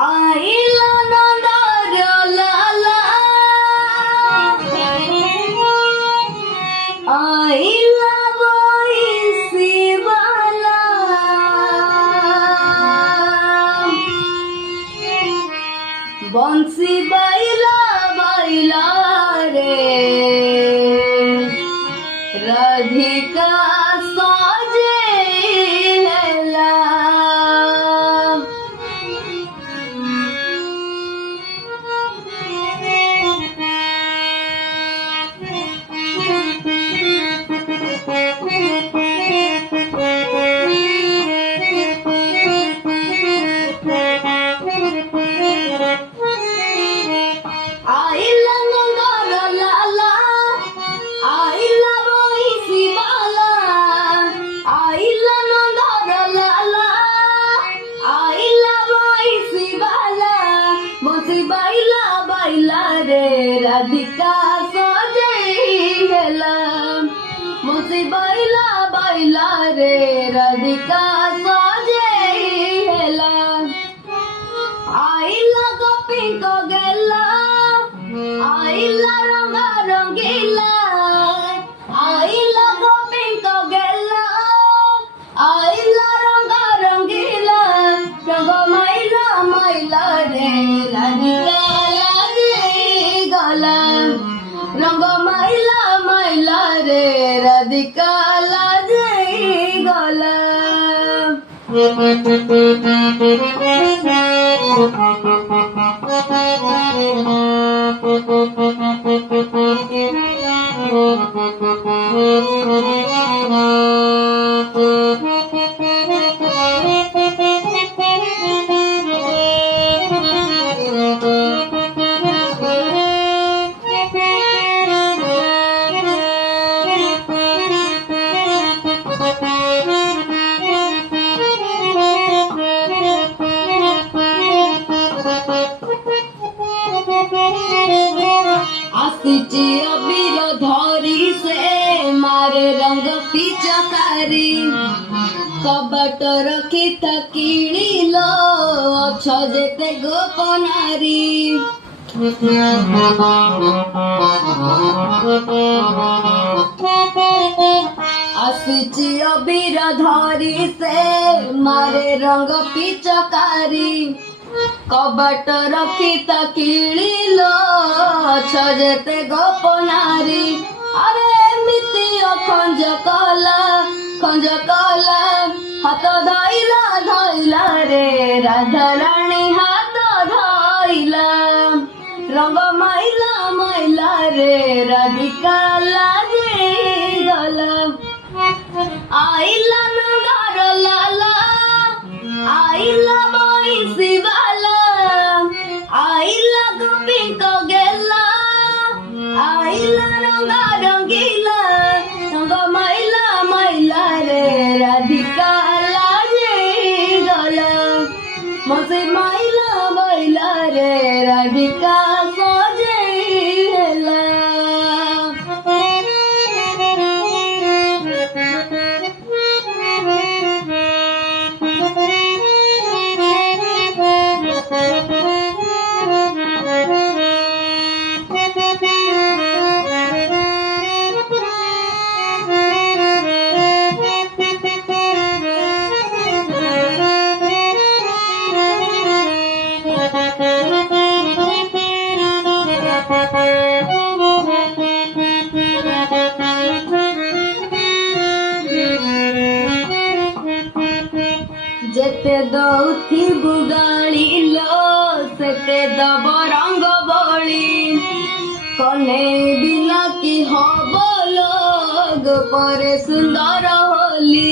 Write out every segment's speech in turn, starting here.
आइला नंदार लाला आइला बइसी वाला बंसी बाइला बाइला रे राधिका सजे हेला आइला नंदार लाला आइला बइसी वाला आइला नंदार लाला आइला बइसी वाला बंसी बाइला बाइला रे राधिका सजई हेला बंसी बाइला बाइला रे राधिका सजई हेला आइला गोपी को गेला आइला रंगा रंगीला आइला गोपी को गेला आइला रंगा रंगीला रंग मैला मैला रे राधिका लागी गला रंग मैला मैला रे राधिका लागी गला आसिची अबीर धरी से मारे रंग पिचकारी कबाट रखी किणिल अछ जेते गोपनारी आसिची अबीर धरी से मारे रंग पिचकारी कबाट रखी किणिल अछ जेते गोपनारी अरे एमिति खंज कला हाथ धइला धइला रे राधा रानी हाथ धइला रंग मैला मैला रे राधिका लागे गला आइला नंगार लाला आइला बइसी वाला आइला गोपी को गेला आइला रंगा रंगीला रंग मैला मैला रे राधिका लागे गला मसे मैला मैला रे राधिका सजे हेला जेते दौथी बुगाड़ी लो सेते दब रंग बड़ी कने बिना की हब लोग परे सुंदर होली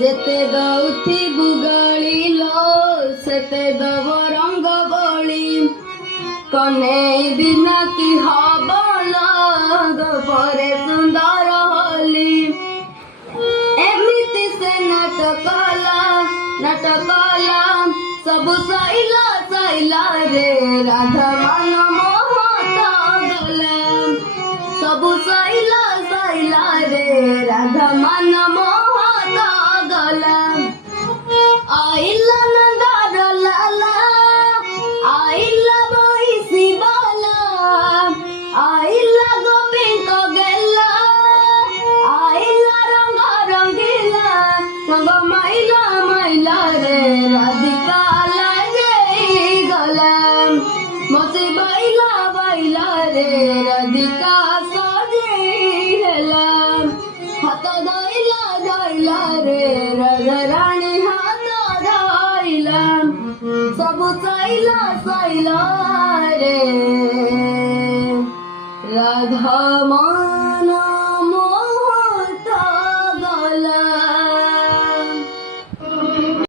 जेते दौथी बुगाड़ी लो सेते दब रंग बड़ी कने बिना की हब परे सुंदर होली एमिति से नाटकला सब सैला सैला रे राधा मन मोहता गला सब सैला सैला रे राधा मन मोहत गला आइला नंदार लाला आइला महिषी बाला आइला गोविंद गेला आइला रंग रंगीला रंग माइला माइला रे राधिका लागे गला मचे बाइला बाइला रे राधिका सजे हेला हाथ धइला धइला रे राजा रानी हाथ धइला सब चाइला चाइला रे राधा मा